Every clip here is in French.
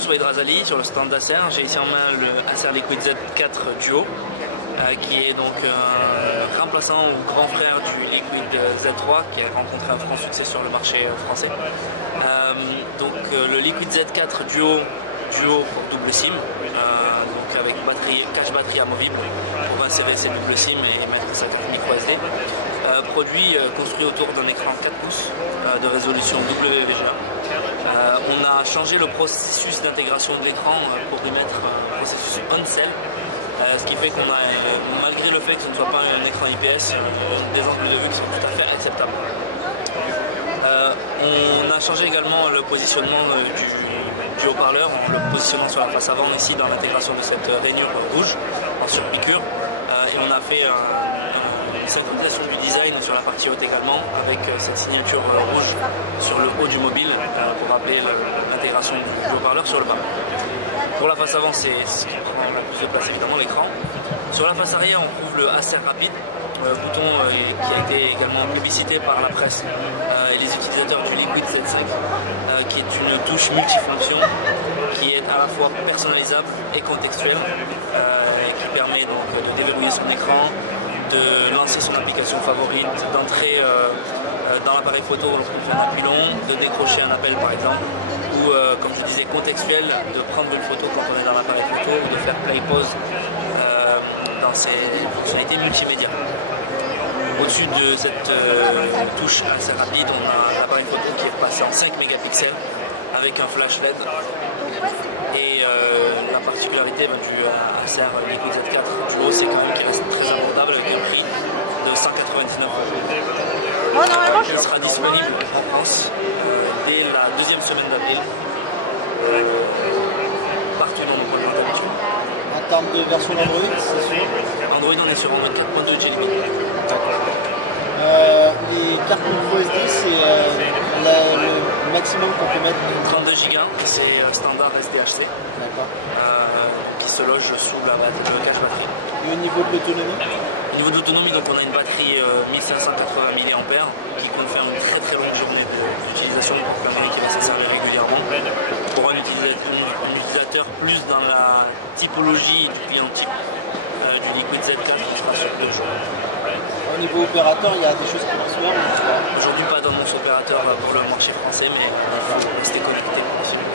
tous, Walid Razali sur le stand d'Acer. J'ai ici en main le Acer Liquid Z4 Duo, qui est donc un remplaçant ou grand frère du Liquid Z3 qui a rencontré un franc succès sur le marché français. Le Liquid Z4 Duo pour double SIM, donc avec cache batterie amovible pour insérer ses double SIM et mettre sa carte micro SD. Produit construit autour d'un écran 4 pouces de résolution WVGA. On a changé le processus d'intégration de l'écran pour y mettre un processus on-cell, ce qui fait qu'on a, malgré le fait que ce ne soit pas un écran IPS, des angles de vue qui sont tout à fait acceptables. On a changé également le positionnement du haut-parleur, en le positionnant sur la face avant ici dans l'intégration de cette rainure rouge en surpiqûre, et on a fait une synchronisation du design sur la partie haute également avec cette signature rouge sur le haut du mobile pour rappeler l'intégration du haut-parleur sur le bas. Pour la face avant, c'est ce qui prend la plus de place évidemment, l'écran. Sur la face arrière, on trouve le Acer Rapide, bouton qui a été également publicité par la presse et les utilisateurs du Liquid Z5, qui est une touche multifonction qui est à la fois personnalisable et contextuelle et qui permet donc de déverrouiller son écran, de lancer son application favorite, d'entrer dans l'appareil photo lorsqu'on fait un appui long, de décrocher un appel par exemple, ou comme je disais contextuel, de prendre une photo quand on est dans l'appareil photo ou de faire play-pause dans ses fonctionnalités multimédia. Au-dessus de cette touche assez rapide, on a l'appareil photo qui est passé en 5 mégapixels avec un flash LED. Et la particularité du Acer Liquid Z4 Duo, c'est quand même qu'il reste très abordable avec un prix de 199 €. Il sera disponible en France dès la deuxième semaine d'avril, partout dans nos points de vente. En termes de version Android, c'est sûr. Android, on est sur Android 4.2 Jelly. Les cartes micro SD, c'est le maximum qu'on peut mettre. 32 Go, c'est standard SDHC, qui se loge sous la cache batterie. Et au niveau de l'autonomie? Au niveau de l'autonomie, donc on a une batterie 1580 mAh qui confère une très très longue journée d'utilisation pour permettre qu'il va se servir régulièrement. Pour un utilisateur plus dans la typologie du client type du Liquid Z4, je pense sur 2 jours. Au niveau opérateur, il y a des choses qui marchent bien? Aujourd'hui, pas d'annonce opérateur pour le marché français, mais il faut rester connecté pour suivre.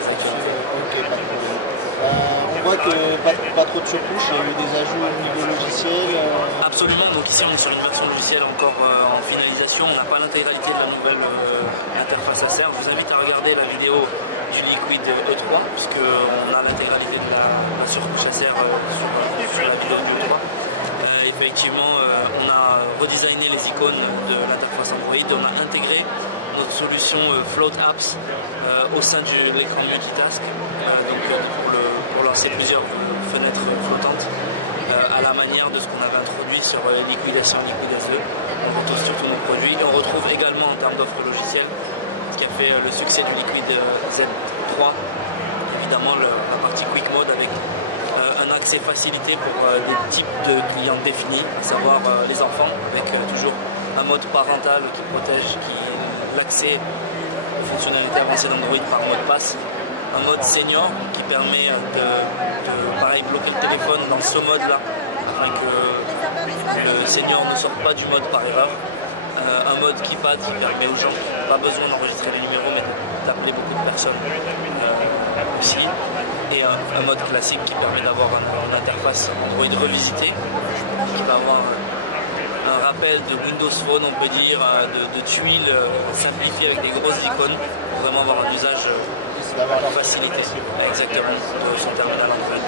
On voit que pas trop de surcouches, il y a eu des ajouts au niveau logiciel. Absolument, donc ici on est sur une version logicielle encore en finalisation, on n'a pas l'intégralité de la nouvelle interface Acer. Je vous invite à regarder la vidéo du Liquid E3, puisqu'on a l'intégralité de la surcouche Acer sur la vidéo du E3. Effectivement, on a redesigné les icônes de l'interface Android, on a intégré notre solution Float Apps au sein de l'écran multitask, pour lancer plusieurs fenêtres flottantes à la manière de ce qu'on avait introduit sur Liquidation Liquid S2. On retrouve sur tous nos produits et on retrouve également en termes d'offres logicielles ce qui a fait le succès du Liquid Z3, évidemment la partie Quick Mode avec un accès facilité pour des types de clients définis, à savoir les enfants, avec toujours un mode parental qui protège l'accès aux fonctionnalités avancées d'Android par mot de passe, un mode senior qui permet de pareil, bloquer le téléphone dans ce mode-là, afin que le senior ne sorte pas du mode par erreur, un mode keypad qui permet aux gens, pas besoin d'enregistrer les numéros, mais d'appeler beaucoup de personnes aussi, et un mode classique qui permet d'avoir une interface Android revisitée, qui va avoir un rappel de Windows Phone, on peut dire, de tuiles simplifiées avec des grosses icônes, pour vraiment avoir un usage facilité, exactement, de son terminal Android.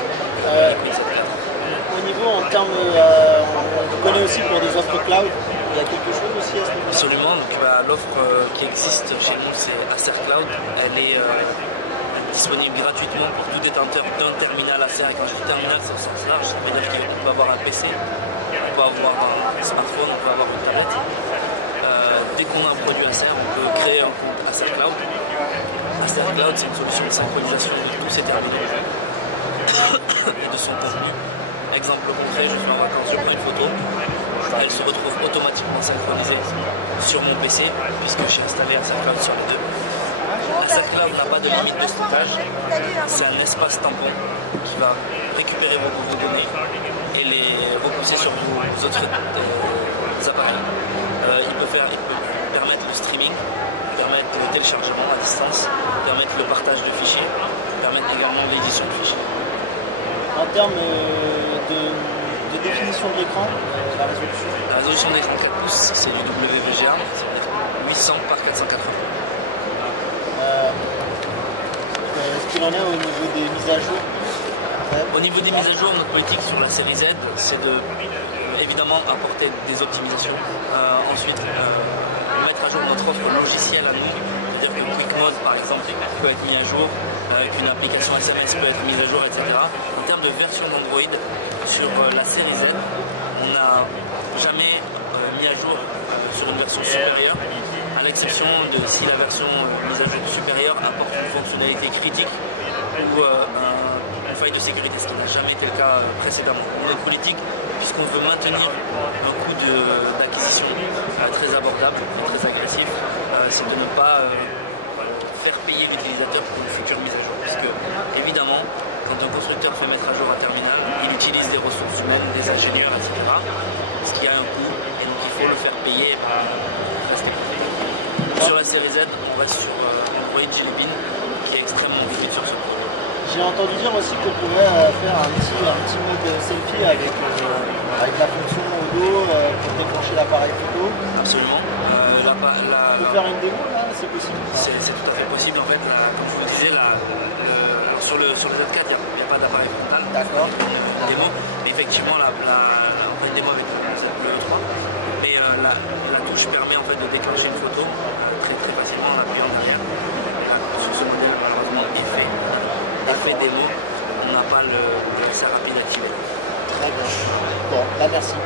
Au niveau en termes, on connaît aussi pour des offres cloud, il y a quelque chose aussi à ce niveau? Absolument, l'offre qui existe chez nous, c'est Acer Cloud. Elle est disponible gratuitement pour tout détenteur d'un terminal Acer. Et quand je dis terminal, c'est au sens large, ça veut dire qu'on peut avoir un PC, on peut avoir un smartphone, on peut avoir une tablette. Dès qu'on a un produit Acer, on peut créer un compte Acer Cloud. Acer Cloud, c'est une solution de synchronisation de tous ces terminaux et de son contenu. Exemple concret, je suis en vacances, je prends une photo, elle se retrouve automatiquement synchronisée sur mon PC, puisque j'ai installé Acer Cloud sur les deux. PixelCloud n'a pas de limite de stockage, c'est un espace tampon qui va récupérer vos données et les repousser sur vos autres appareils. Il peut permettre le streaming, permettre le téléchargement à distance, permettre le partage de fichiers, permettre également l'édition de fichiers. En termes de définition de l'écran, la résolution d'écran 4 pouces, c'est du WVGA, c'est-à-dire 800 par 480. Est-ce qu'il en est au niveau des mises à jour? Au niveau des mises à jour, notre politique sur la série Z, c'est de évidemment apporter des optimisations. Ensuite, mettre à jour notre offre logicielle à nous. C'est-à-dire que Quick Mode, par exemple, peut être mis à jour, qu'une application SMS peut être mise à jour, etc. En termes de version d'Android, sur la série Z, on n'a jamais mis à jour sur une version supérieure, à l'exception de si la version mise à jour supérieure apporte une fonctionnalité critique ou une faille de sécurité, ce qui n'a jamais été le cas précédemment. Notre politique, puisqu'on veut maintenir un coût d'acquisition très abordable, très agressif, c'est de ne pas faire payer l'utilisateur pour une future mise à jour. Parce que, évidemment, quand un constructeur fait mettre à jour un terminal, il utilise des ressources humaines, des ingénieurs, etc. Ce qui a un coût, et donc il faut le faire payer et rester confiant. Sur la série Z, on reste sur Android Jelly Bean, qui est extrêmement rapide sur ce projet. J'ai entendu dire aussi qu'on pouvait faire un petit mode selfie avec la fonction au dos pour déclencher l'appareil photo. Absolument. On peut faire une démo là, c'est possible? C'est tout à fait possible. En fait, comme je vous le disais, sur le Z4, il n'y a pas d'appareil frontal. D'accord. On a une démo. Mais effectivement, on fait une démo avec le E3. Mais la touche permet en fait de déclencher une photo très facilement en appuyant derrière. Sur ce modèle, malheureusement, effet démo, on n'a pas sa rapide activée. D'accord. Bon, là merci.